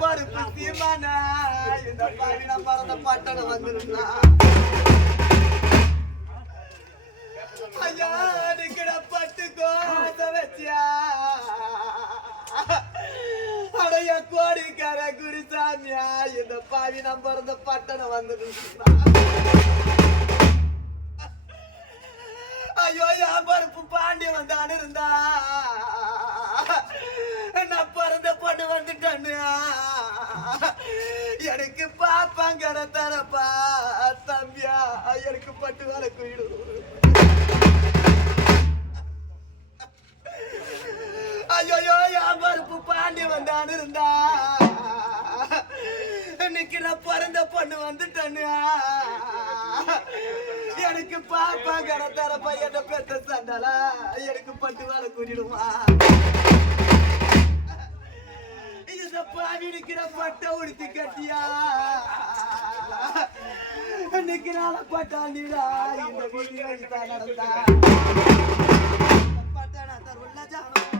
பருப்பு சீமான இந்த பாவின பறந்த பட்டணம் வந்துருந்தா ஐயா நிக்கிற பட்டுக்கோ வச்சியா அடைய கோடிக்கார குருசாமியா இந்த பாவின பறந்த பட்டணம் வந்துருந்தா ஐயோ என் பருப்பு பாண்டி வந்தான்னு இருந்தா நான் பிறந்த பொண்ணு வந்துட்டேன்னு எனக்கு பாப்பாங்கட தரப்பா தம்பியா எனக்கு பட்டு வர குயிடு ஐயோ என் பருப்பு பாண்டி வந்தான்னு இருந்தா இன்னைக்கு நான் பிறந்த பொண்ணு வந்துட்டேன்னு எனக்கு பாப்பா கட தரப்பா என்ன பெத்த சண்டாலா எனக்கு பட்டு வர கூட்டிடுமா இந்த பாவி நிக்கிற பட்டை உடுத்தி கட்டியா நிக்கிறால பட்டாண்டிடா இந்த வீடியோ நடந்தா பட்டானா தருவல்ல ஜானம்